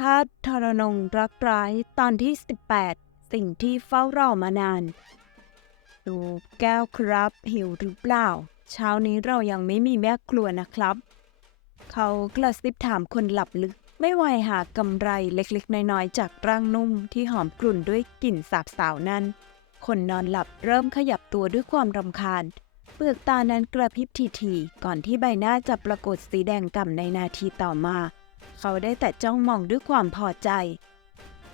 ทาทรนงรักร้ายตอนที่ 18 สิ่งที่เฝ้ารอมานาน ดูแก้วครับ หิวหรือเปล่า เช้านี้เรายังไม่มีแม่ครัวนะครับ เขากระซิบถามคนหลับลึก ไม่ไหวหากำไรเล็กๆ น้อยๆ จากร่างนุ่มที่หอมกลุ่นด้วยกลิ่นสาบสาวนั้น คนนอนหลับเริ่มขยับตัวด้วยความรำคาญ เปลือกตานั้นกระพริบทีๆก่อนที่ใบหน้าจะปรากฏสีแดงก่ำในนาทีต่อมา เขาได้แต่จ้องมองด้วยความพอใจ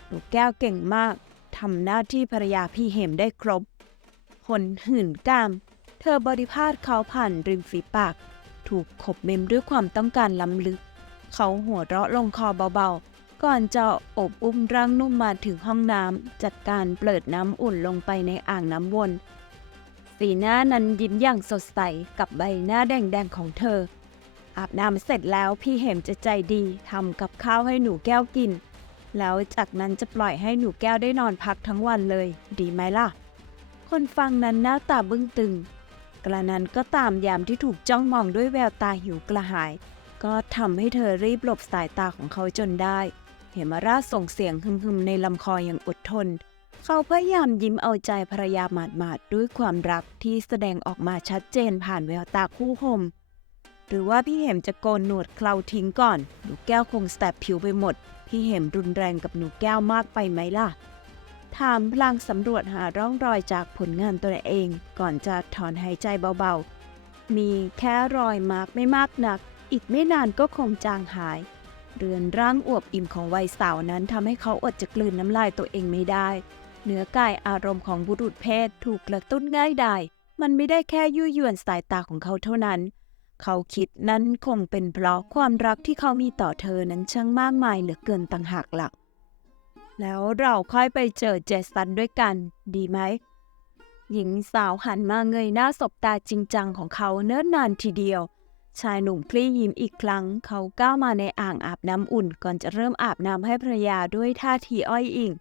หนูแก้วเก่งมากทำหน้าที่ภรรยาพี่เหมได้ครบคนหื่นกาม เธอบริพาทเขาผ่านริมฝีปาก ถูกขบเมมด้วยความต้องการล้ำลึก เขาหัวเราะลงคอเบาๆ ก่อนจะอบอุ้มร่างนุ่มมาถึงห้องน้ำจัดการเปิดน้ำอุ่นลงไปในอ่างน้ำวน สีหน้านั้นยิ้มอย่างสดใสกับใบหน้าแดงๆของเธอ อาบน้ำเสร็จแล้วพี่เหมจะใจดีทำกับข้าวให้หนูแก้วกิน แล้วจากนั้นจะปล่อยให้หนูแก้วได้นอนพักทั้งวันเลย ดีไหมล่ะ คนฟังนั้นหน้าตาบึ้งตึง กระนั้นก็ตามยามที่ถูกจ้องมองด้วยแววตาหิวกระหาย ก็ทำให้เธอรีบหลบสายตาของเขาจนได้ เหมราส่งเสียงฮึมๆในลำคออย่างอดทน เขาพยายามยิ้มเอาใจภรรยาหมาดๆด้วยความรักที่แสดงออกมาชัดเจนผ่านแววตาคู่หม หรือว่าพี่เหมจะโกนหนวดเคราทิ้งก่อน หนูแก้วคงแสบผิวไปหมด พี่เหมรุนแรงกับหนูแก้วมากไปไหมล่ะ ถามพลางสำรวจหาร่องรอยจากผลงานตัวเอง ก่อนจะถอนหายใจเบาๆ มีแค่รอยมากไม่มากนัก อีกไม่นานก็คงจางหาย เรือนร่างอวบอิ่มของวัยสาวนั้นทำให้เขาอดจะกลืนน้ำลายตัวเองไม่ได้ เนื้อกายอารมณ์ของบุรุษเพศถูกกระตุ้นง่ายดายมันไม่ได้แค่ยั่วยวนสายตาของเขาเท่านั้น เขาคิดนั้นคงเป็นเพราะความรักที่เขามีต่อเธอนั้นช่างมากมายเหลือเกินต่างหากหลัก แล้วเราค่อยไปเจอเจสันด้วยกัน ดีไหม หญิงสาวหันมาเงยหน้าสบตาจริงจังของเขาเนิ่นนานทีเดียว ชายหนุ่มคลี่ยิ้มอีกครั้ง เขาก้าวมาในอ่างอาบน้ำอุ่นก่อนจะเริ่มอาบน้ำให้ภรรยาด้วยท่าทีอ้อยอิง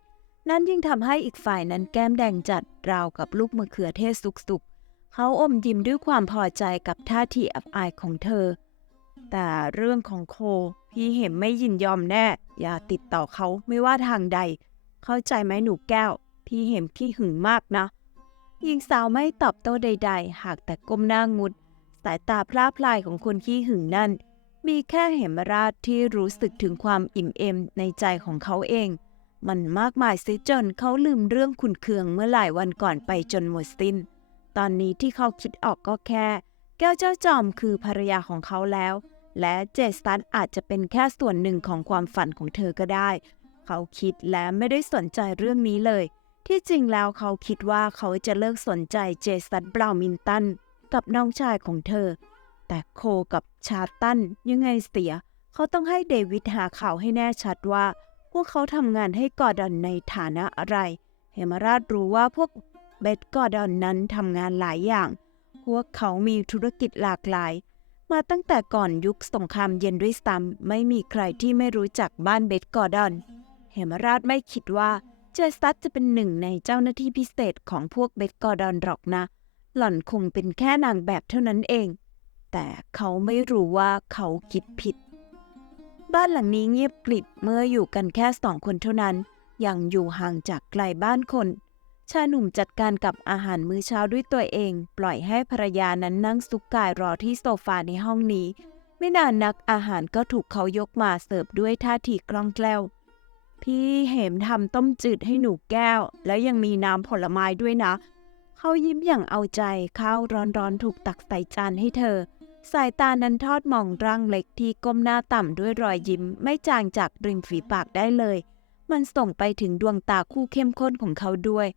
นั่นยิ่งทำให้อีกฝ่ายนั้นแก้มแดงจัดราวกับลูกมะเขือเทศสุกๆ เขาอมยิ้มด้วยความพอใจกับท่าทีอับอายของเธอ แต่เรื่องของโค พี่เห็นไม่ยินยอมแน่ อย่าติดต่อเขาไม่ว่าทางใด เข้าใจไหมหนูแก้ว พี่เห็นขี้หึงมากนะหญิงสาวไม่ตอบโต้ใด ๆ หากแต่ก้มหน้างุด สายตาพร่าพลายของคนขี้หึงนั่น มีแค่เหมราชที่รู้สึกถึงความอิ่มเอมในใจของเขาเอง มันมากมายเสียจนเขาลืมเรื่องขุนเคืองเมื่อหลายวันก่อนไปจนหมดสิ้น ตอนนี้ที่เขาคิดออกก็แค่ แก้วเจ้าจอมคือภรรยาของเขาแล้ว และเจสตันอาจจะเป็นแค่ส่วนหนึ่งของความฝันของเธอก็ได้ เขาคิดและไม่ได้สนใจเรื่องนี้เลย ที่จริงแล้วเขาคิดว่าเขาจะเลิกสนใจเจสันบราวมินตันกับน้องชายของเธอ แต่โคกับชาตันยังไงเสีย เขาต้องให้เดวิดหาข่าวให้แน่ชัดว่า พวกเขาทำงานให้กอร์ดอนในฐานะอะไร เฮมาราชรู้ว่าพวก เบดกอร์ดอนนั้นทำงานหลายอย่าง พวกเขามีธุรกิจหลากหลาย มาตั้งแต่ก่อนยุคสงครามเย็นด้วยซ้ำไม่มีใครที่ไม่รู้จักบ้านเบดกอร์ดอนเฮมราชไม่คิดว่าเจสัตจะเป็นหนึ่งในเจ้าหน้าที่พิเศษของพวกเบดกอร์ดอนหรอกนะ หล่อนคงเป็นแค่นางแบบเท่านั้นเอง แต่เขาไม่รู้ว่าเขาคิดผิด บ้านหลังนี้เงียบกริบเมื่ออยู่กันแค่สองคนเท่านั้น ยังอยู่ห่างจากไกลบ้านคน ชายหนุ่มจัดการกับอาหารมื้อเช้าด้วยตัวเอง ปล่อยให้ภรรยานั้นนั่งซุกกายรอที่โซฟาในห้องนี้ ไม่นานนักอาหารก็ถูกเขายกมาเสิร์ฟด้วยท่าทีคล่องแคล่ว พี่เหมทำต้มจืดให้หนูแก้ว แล้วยังมีน้ำผลไม้ด้วยนะ เขายิ้มอย่างเอาใจข้าวร้อนๆถูกตักใส่จานให้เธอ สายตานั้นทอดมองร่างเล็กที่ก้มหน้าต่ำด้วยรอยยิ้ม ไม่จางจากริมฝีปากได้เลย มันส่งไปถึงดวงตาคู่เข้มข้นของเขาด้วย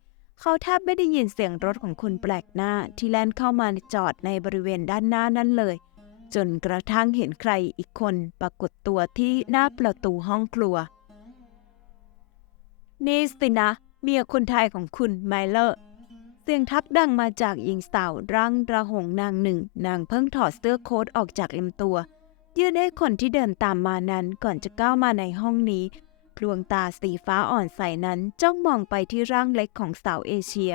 เขาแทบไม่ได้ยินเสียงรถของคนแปลกหน้าที่แล่นเข้ามาจอดในบริเวณด้านหน้านั้นเลย จนกระทั่งเห็นใครอีกคนปรากฏตัวที่หน้าประตูห้องครัว นี่สินะเมียคนไทยของคุณไมเลอร์ เสียงทักดังมาจากหญิงสาวร่างระหงนางหนึ่ง นางเพิ่งถอดเสื้อโค้ทออกจากลำตัว ยื่นให้คนที่เดินตามมานั้นก่อนจะก้าวมาในห้องนี้ ดวงตาสีฟ้าอ่อนใสนั้นจ้องมองไปที่ร่างเล็กของสาวเอเชีย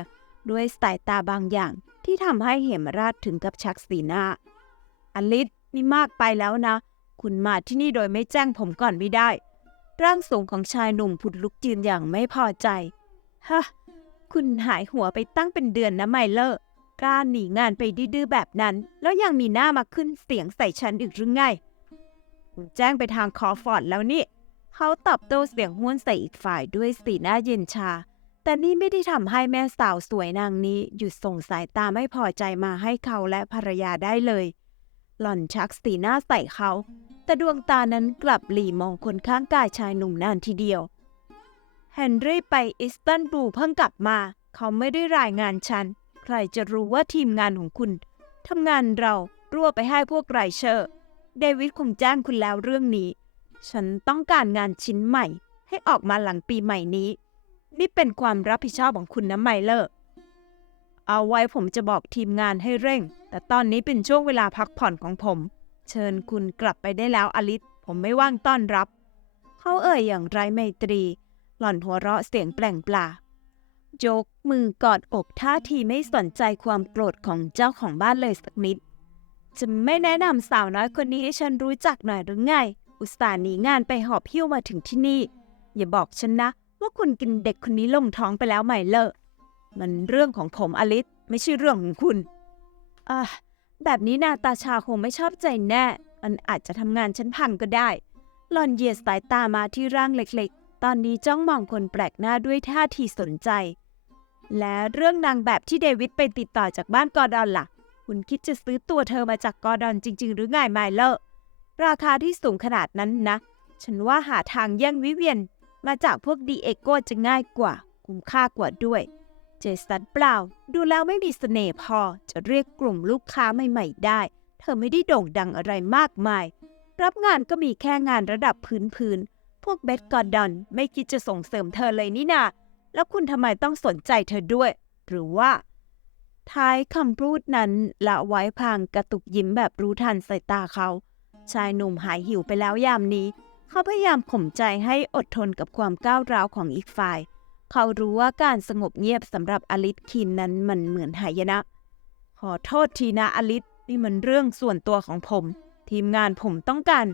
ด้วยสายตาบางอย่างที่ทำให้เหมราชถึงกับชักสีหน้า อลิสนี่มากไปแล้วนะ คุณมาที่นี่โดยไม่แจ้งผมก่อนไม่ได้ ร่างสูงของชายหนุ่มผุดลุกยืนอย่างไม่พอใจ ฮะ คุณหายหัวไปตั้งเป็นเดือนนะไมเลอร์กล้าหนีงานไปดื้อแบบนั้น แล้วยังมีหน้ามาขึ้นเสียงใส่ฉันอีกหรือไงผมแจ้งไปทางคอฟอร์ดแล้วนี่ เขาตอบโต้เสียงห้วนใส่อีกฝ่ายด้วยสีหน้าเย็นชา แต่นี่ไม่ได้ทำให้แม่สาวสวยนางนี้ หยุดส่งสายตาไม่พอใจมาให้เขาและภรรยาได้เลย หล่อนชักสีหน้าใส่เขา แต่ดวงตานั้นกลับหลีมองคนข้างกายชายหนุ่มนานทีเดียว เฮนรี่ไปอิสตันบูลเพิ่งกลับมา เขาไม่ได้รายงานฉัน ใครจะรู้ว่าทีมงานของคุณทำงานเรารั่วไปให้พวกไรเชอร์ เดวิดคงแจ้งคุณแล้วเรื่องนี้ ฉันต้องการงานชิ้นใหม่ ให้ออกมาหลังปีใหม่นี้ นี่เป็นความรับผิดชอบของคุณนะไมเลอร์ เอาไว้ผมจะบอกทีมงานให้เร่ง แต่ตอนนี้เป็นช่วงเวลาพักผ่อนของผม เชิญคุณกลับไปได้แล้วอลิส ผมไม่ว่างต้อนรับ เขาเอ่ยอย่างไรไมตรี หล่อนหัวเราะเสียงแปลงปลายกมือกอดอกท่าทีไม่สนใจความโกรธของเจ้าของบ้านเลยสักนิด จะไม่แนะนำสาวน้อยคนนี้ให้ฉันรู้จักหน่อยหรือไง อุตส่าห์หนีงานไปหอบหิ้วมาถึงที่นี่ อย่าบอกฉันนะ ว่าคุณกินเด็กคนนี้ลงท้องไปแล้วไหมเลอะมันเรื่องของผมอลิสไม่ใช่เรื่องของคุณอะแบบนี้นาตาชาคงไม่ชอบใจแน่ มันอาจจะทำงานฉันพังก็ได้หลอนเหยียดสายตามาที่ร่างเล็กๆ ตอนนี้จ้องมองคนแปลกหน้าด้วยท่าทีสนใจ และเรื่องนางแบบที่เดวิดไปติดต่อจากบ้านกอร์ดอนล่ะ คุณคิดจะซื้อตัวเธอมาจากกอร์ดอนจริง ๆ หรือไงไมเลอร์ ราคาที่สูงขนาดนั้นนะ ฉันว่าหาทางแย่งวิเวียนมาจากพวกดีเอโก้จะง่ายกว่า คุ้มค่ากว่าด้วย เจสันเปล่า ดูแล้วไม่มีเสน่ห์พอจะเรียกกลุ่มลูกค้าใหม่ๆได้ เธอไม่ได้โด่งดังอะไรมากมาย รับงานก็มีแค่งานระดับพื้นๆ พวกเบสกอร์ดอนไม่คิดจะส่งเสริมเธอเลยนี่นา แล้วคุณทำไมต้องสนใจเธอด้วย หรือว่า ท้ายคำพูดนั้นละไว้พางกระตุกยิ้มแบบรู้ทันสายตาเขา ชายหนุ่มหายหิวไปแล้วยามนี้ เขาพยายามข่มใจให้อดทนกับความก้าวร้าวของอีกฝ่าย เขารู้ว่าการสงบเงียบสำหรับอลิสคินนั้นมันเหมือนหายนะ ขอโทษทีนะอลิสนี่มันเรื่องส่วนตัวของผม ทีมงานผมต้องการ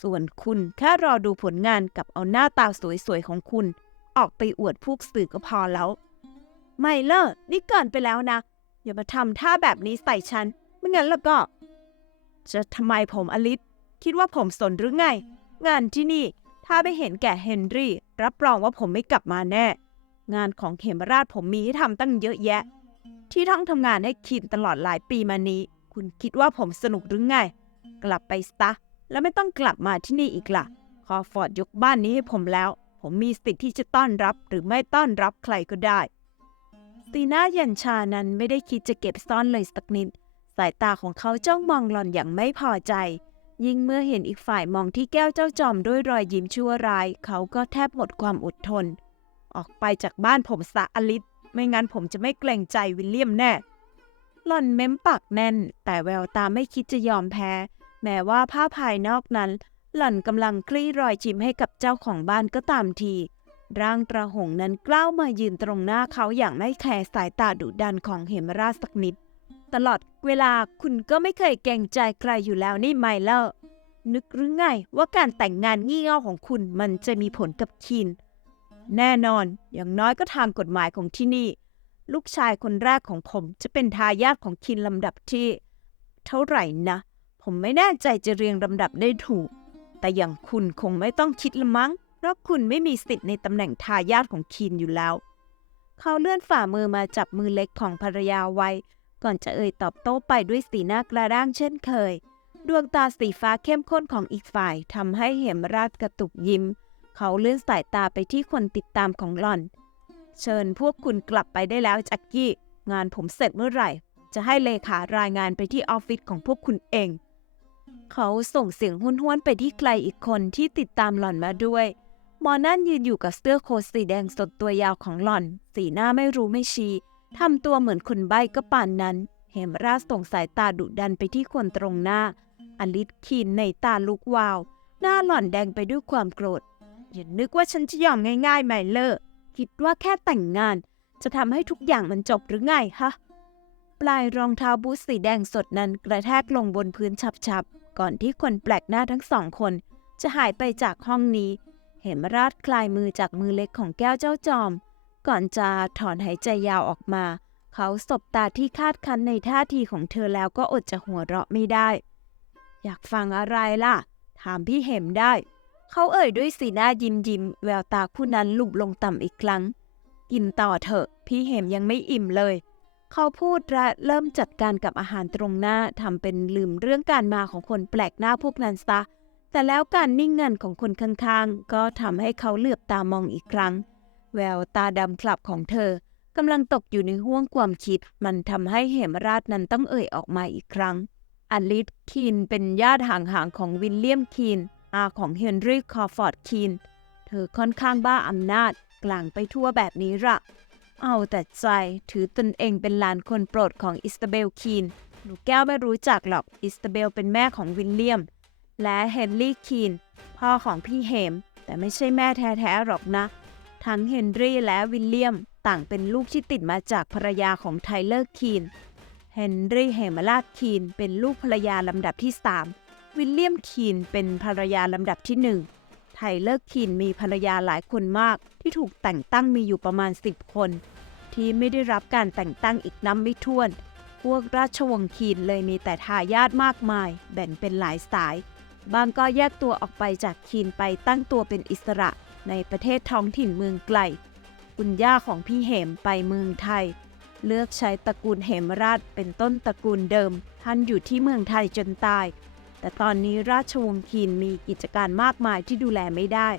ส่วนคุณแค่รอดูผลงานกับเอาหน้าตาสวยๆของคุณ ออกไปอวดพวกสื่อก็พอแล้ว ไม่เลอนี่เกินไปแล้วนะ อย่ามาทำท่าแบบนี้ใส่ฉันไม่งั้นแล้วก็ จะทำไมผมอลิสคิดว่าผมสนหรือไง งานที่นี่ถ้าไม่เห็นแก่เฮนรี่ รับรองว่าผมไม่กลับมาแน่ งานของเขมราชผมมีให้ทำตั้งเยอะแยะ ที่ต้องทำงานให้คินตลอดหลายปีมานี้ คุณคิดว่าผมสนุกหรือไง กลับไปซะแล้วไม่ต้องกลับมาที่นี่อีกล่ะ คอฟอร์ดยกบ้านนี้ให้ผมแล้ว ผมมีสิทธิ์ที่จะต้อนรับหรือไม่ต้อนรับใครก็ได้สีน้ายันชานั้นไม่ได้คิดจะเก็บซ่อนเลยสักนิด สายตาของเขาจ้องมองหล่อนอย่างไม่พอใจ ยิ่งเมื่อเห็นอีกฝ่ายมองที่แก้วเจ้าจอมด้วยรอยยิ้มชั่วร้าย เขาก็แทบหมดความอดทน ออกไปจากบ้านผมซะอลิสไม่งั้นผมจะไม่เกรงใจวิลเลียมแน่ หล่อนเม้มปากแน่น แต่แววตาไม่คิดจะยอมแพ้ แม้ว่าผ้าภายนอกนั้น หล่อนกำลังคลี่รอยจิ้มให้กับเจ้าของบ้านก็ตามที ร่างตระหงนั้นกล้าวมายืนตรงหน้าเขาอย่างไม่แคร์สายตาดุดันของเหมราชสักนิด ตลอดเวลาคุณก็ไม่เคยเกรงใจใครอยู่แล้วนี่ไมเลอร์นึกหรือไงว่าการแต่งงานงี่เง่าของคุณมันจะมีผลกับคิน แน่นอนอย่างน้อยก็ทางกฎหมายของที่นี่ ลูกชายคนแรกของผมจะเป็นทายาทของคินลำดับที่ เท่าไหร่นะ ผมไม่แน่ใจจะเรียงลำดับได้ถูก แต่อย่างคุณคงไม่ต้องคิดละมั้ง เพราะคุณไม่มีสิทธิ์ในตำแหน่งทายาทของคินอยู่แล้ว เขาเลื่อนฝ่ามือมาจับมือเล็กของภรรยาไว้ ก่อนจะเอ่ยตอบโต้ไปด้วยสีหน้ากระด้างเช่นเคย ดวงตาสีฟ้าเข้มข้นของอีกฝ่ายทำให้เหมราชกระตุกยิ้ม เขาเลื่อนสายตาไปที่คนติดตามของหล่อน เชิญพวกคุณกลับไปได้แล้วจ็คกี้ งานผมเสร็จเมื่อไหร่ จะให้เลขารายงานไปที่ออฟฟิศของพวกคุณเอง เขาส่งเสียงห้วนๆไปที่ใครอีกคนที่ติดตามหล่อนมาด้วยมอนั่นยืนอยู่กับเสื้อโค้ทสีแดงสดตัวยาวของหล่อน สีหน้าไม่รู้ไม่ชี้ ทำตัวเหมือนคนใบ้ก็ป่านนั้น เหมราชส่งสายตาดุดันไปที่คนตรงหน้า อลิสคีนในตาลุกวาว หน้าหล่อนแดงไปด้วยความโกรธ อย่านึกว่าฉันจะยอมง่ายๆไมเลอร์คิดว่าแค่แต่งงาน จะทำให้ทุกอย่างมันจบหรือไงฮะ ปลายรองเท้าบูทสีแดงสดนั้นกระแทกลงบนพื้นฉับๆ ก่อนที่คนแปลกหน้าทั้งสองคน จะหายไปจากห้องนี้ เหมราชคลายมือจากมือเล็กของแก้วเจ้าจอม ก่อนจะถอนหายใจยาวออกมา เขาสบตาที่คาดคันในท่าทีของเธอแล้วก็อดจะหัวเราะไม่ได้ อยากฟังอะไรล่ะ ถามพี่เหมได้ เขาเอ่ยด้วยสีหน้ายิ้มยิ้มแววตาผู้นั้นหลุบลงต่ำอีกครั้ง กินต่อเถอะ พี่เหมยังไม่อิ่มเลยเขาพูดและเริ่มจัดการกับอาหารตรงหน้าทำเป็นลืมเรื่องการมาของคนแปลกหน้าพวกนั้นซะ แต่แล้วการนิ่งเงันของคนข้างๆ ก็ทำให้เขาเหลือบตามองอีกครั้ง แววตาดำคลับของเธอกำลังตกอยู่ในห้วงความคิด มันทำให้เหมราชนั้นต้องเอ่ยออกมาอีกครั้ง อลิสคีนเป็นญาติห่างๆของวิลเลียมคีน อาของเฮนรี่คอร์ฟอร์ดคีน เธอค่อนข้างบ้าอำนาจกลางไปทั่วแบบนี้ละเอาแต่ใจถือตนเองเป็นหลานคนโปรดของอิสตาเบลคีน หนูแก้วไม่รู้จักหรอก อิสตาเบลเป็นแม่ของวิลเลียม และเฮนรี่คีน พ่อของพี่เหม แต่ไม่ใช่แม่แท้ๆหรอกนะ ทั้งเฮนรี่และวิลเลียมต่างเป็นลูกที่ติดมาจากภรรยาของไทเลอร์คีน เฮนรี่เหมาราคีนเป็นลูกภรรยาลำดับที่ 3 วิลเลียมคีนเป็นภรรยาลำดับที่ 1 ไทเลอร์คีนมีภรรยาหลายคนมากที่ถูกแต่งตั้งมีอยู่ประมาณ 10 คน ที่ไม่ได้รับการแต่งตั้งอีกน้ำไม่ถ้วน พวกราชวงศ์คีนเลยมีแต่ทายาทมากมาย แบ่งเป็นหลายสาย บางก็แยกตัวออกไปจากคีนไปตั้งตัวเป็นอิสระ ในประเทศท้องถิ่นเมืองไกล คุณย่าของพี่เหมไปเมืองไทย เลือกใช้ตระกูลเหมราชเป็นต้นตระกูลเดิม ท่านอยู่ที่เมืองไทยจนตาย แต่ตอนนี้ราชวงศ์คีนมีกิจการมากมายที่ดูแลไม่ได้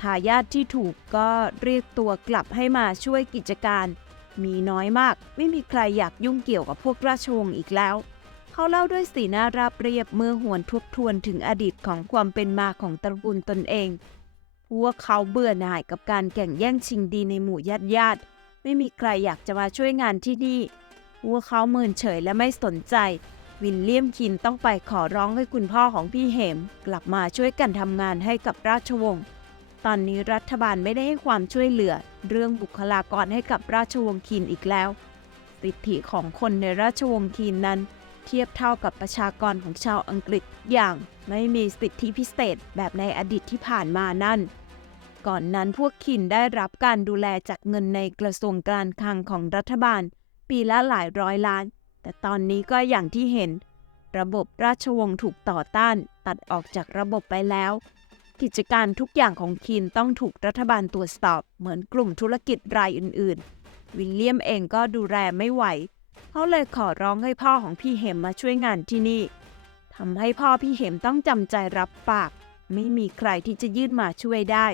ทายาทที่ถูกก็เรียกตัวกลับให้มาช่วยกิจการ มีน้อยมาก ไม่มีใครอยากยุ่งเกี่ยวกับพวกราชวงศ์อีกแล้วเขาเล่าด้วยสีหน้าราบเรียบเมื่อหวนทบทวนถึงอดีตของความเป็นมาของตระกูลตนเอง พวกเขาเบื่อหน่ายกับการแข่งแย่งชิงดีในหมู่ญาติญาติๆไม่มีใครอยากจะมาช่วยงานที่นี่ พวกเขาเมินเฉยและไม่สนใจ วินเลียมคินต้องไปขอร้องให้คุณพ่อของพี่เหม กลับมาช่วยกันทำงานให้กับราชวงศ์ ตอนนี้รัฐบาลไม่ได้ให้ความช่วยเหลือ เรื่องบุคลากรให้กับราชวงศ์คินอีกแล้วสิทธิของคนในราชวงศ์คินนั้น เทียบเท่ากับประชากรของชาวอังกฤษอย่างไม่มีสิทธิพิเศษแบบในอดีตที่ผ่านมานั่น ก่อนนั้นพวกคินได้รับการดูแลจากเงินในกระทรวงการคลังของรัฐบาล ปีละหลายร้อยล้าน แต่ตอนนี้ก็อย่างที่เห็น ระบบราชวงศ์ถูกต่อต้านตัดออกจากระบบไปแล้ว กิจการทุกอย่างของคินต้องถูกรัฐบาลตรวจสอบเหมือนกลุ่มธุรกิจรายอื่น ๆ วิลเลียมเองก็ดูแลไม่ไหว เขาเลยขอร้องให้พ่อของพี่เหมมาช่วยงานที่นี่ทำให้พ่อพี่เหมต้องจำใจรับปาก ไม่มีใครที่จะยื่นมาช่วยได้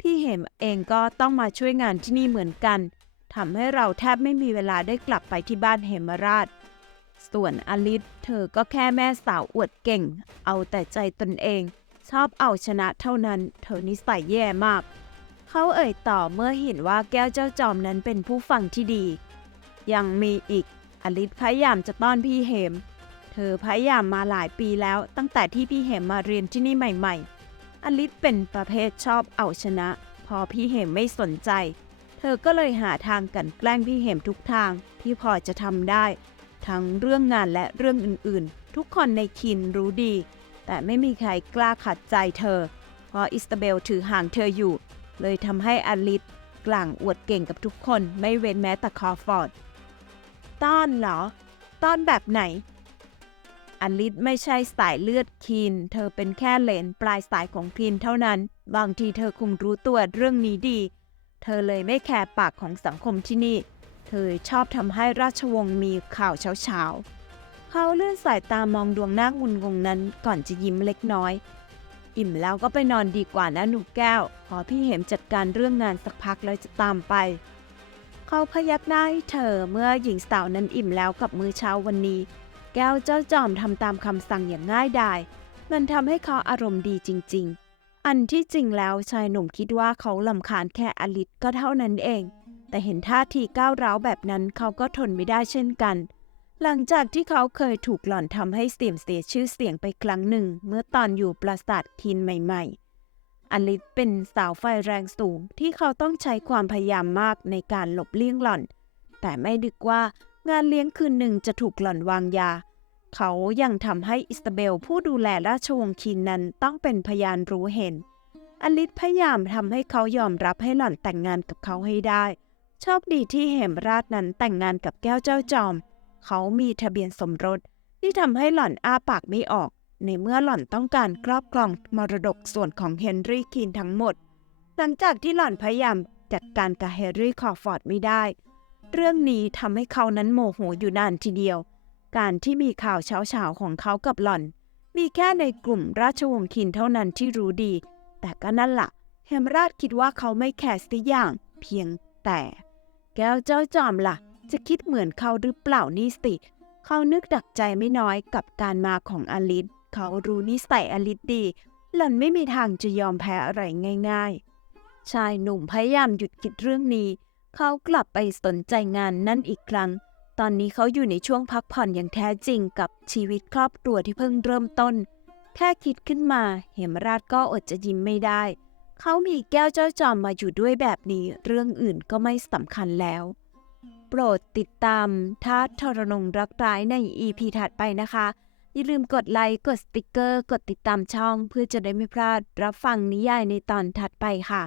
พี่เหมเองก็ต้องมาช่วยงานที่นี่เหมือนกันทำให้เราแทบไม่มีเวลาได้กลับไปที่บ้านเหมราช ส่วนอลิสเธอก็แค่แม่สาวอวดเก่ง เอาแต่ใจตนเอง ชอบเอาชนะเท่านั้น เธอนิสัยแย่มาก เขาเอ่ยต่อเมื่อเห็นว่าแก้วเจ้าจอมนั้นเป็นผู้ฟังที่ดี ยังมีอีก อลิสพยายามจะต้อนพี่เหมเธอพยายามมาหลายปีแล้วตั้งแต่ที่พี่เหมมาเรียนที่นี่ใหม่ๆ อลิสเป็นประเภทชอบเอาชนะ พอพี่เหมไม่สนใจ เธอก็เลยหาทางกันแกล้งพี่เหมทุกทางที่พอจะทำได้ ทั้งเรื่องงานและเรื่องอื่นๆ ทุกคนในคินรู้ดี แต่ไม่มีใครกล้าขัดใจเธอ เพราะอิสตาเบลถือห่างเธออยู่ เลยทำให้อลิสกลางอวดเก่งกับทุกคนไม่เว้นแม้แต่คอฟอร์ด ต้อนเหรอ ต้อนแบบไหน อลิสไม่ใช่สายเลือดคีน เธอเป็นแค่เลนปลายสายของคีนเท่านั้น บางทีเธอคงรู้ตัวเรื่องนี้ดี เธอเลยไม่แคร์ปากของสังคมที่นี่ เธอชอบทำให้ราชวงศ์มีข่าวเช้าๆ เขาเลื่อนสายตามองดวงหน้างุนงงนั้นก่อนจะยิ้มเล็กน้อย อิ่มแล้วก็ไปนอนดีกว่านะหนูแก้ว ขอพี่เหมจัดการเรื่องงานสักพักแล้วจะตามไป เขาพยักหน้าให้เธอเมื่อหญิงสาวนั้นอิ่มแล้วกับมื้อเช้าวันนี้ แก้วเจ้าจอมทำตามคำสั่งอย่างง่ายดาย มันทำให้เขาอารมณ์ดีจริง ๆ อันที่จริงแล้วชายหนุ่มคิดว่าเขาลำคาญแค่อลิศก็เท่านั้นเอง แต่เห็นท่าทีก้าวร้าวแบบนั้นเขาก็ทนไม่ได้เช่นกัน หลังจากที่เขาเคยถูกหล่อนทำให้เสียมเสียชื่อเสียงไปครั้งหนึ่ง เมื่อตอนอยู่ปราสาทคินใหม่ ๆ อลิศเป็นสาวไฟแรงสูงที่เขาต้องใช้ความพยายามมากในการหลบเลี่ยงหล่อน แต่ไม่ดึกว่างานเลี้ยงคืนหนึ่งจะถูกหล่อนวางยา เขายังทำให้อิสตาเบลผู้ดูแลราชวงศ์คินนั้นต้องเป็นพยานรู้เห็น อลิศพยายามทำให้เขายอมรับให้หล่อนแต่งงานกับเขาให้ได้ โชคดีที่เหมราชนั้นแต่งงานกับแก้วเจ้าจอม เขามีทะเบียนสมรสที่ทำให้หล่อนอ้าปากไม่ออก ในเมื่อหล่อนต้องการครอบครองมรดกส่วนของเฮนรี่คีนทั้งหมด หลังจากที่หล่อนพยายามจัดการกับเฮนรี่คอร์ฟอร์ดไม่ได้ เรื่องนี้ทำให้เขานั้นโมโหอยู่นานทีเดียว การที่มีข่าวเช้าๆของเขากับหล่อน มีแค่ในกลุ่มราชวงศ์คินเท่านั้นที่รู้ดี แต่ก็นั่นละ่ะเฮมราชคิดว่าเขาไม่แคร์สักอย่าง เพียงแต่ แก้วเจ้าจอมล่ะ จะคิดเหมือนเขาหรือเปล่านี่สิ เขานึกดักใจไม่น้อยกับการมาของอลิส เขารู้นิสัยอลิสดี หล่อนไม่มีทางจะยอมแพ้อะไรง่ายๆ ชายหนุ่มพยายามหยุดคิดเรื่องนี้ เขากลับไปสนใจงานนั่นอีกครั้ง ตอนนี้เขาอยู่ในช่วงพักผ่อนอย่างแท้จริงกับชีวิตครอบครัวที่เพิ่งเริ่มต้น แค่คิดขึ้นมา เหมราชก็อดจะยิ้มไม่ได้ เขามีแก้วเจ้าจอมมาอยู่ด้วยแบบนี้ เรื่องอื่นก็ไม่สำคัญแล้วโปรดติดตามท้าทรนงรักร้ายใน EP ถัดไปนะคะ อย่าลืมกดไลค์ กดสติกเกอร์ กดติดตามช่อง เพื่อจะได้ไม่พลาดรับฟังนิยายในตอนถัดไปค่ะ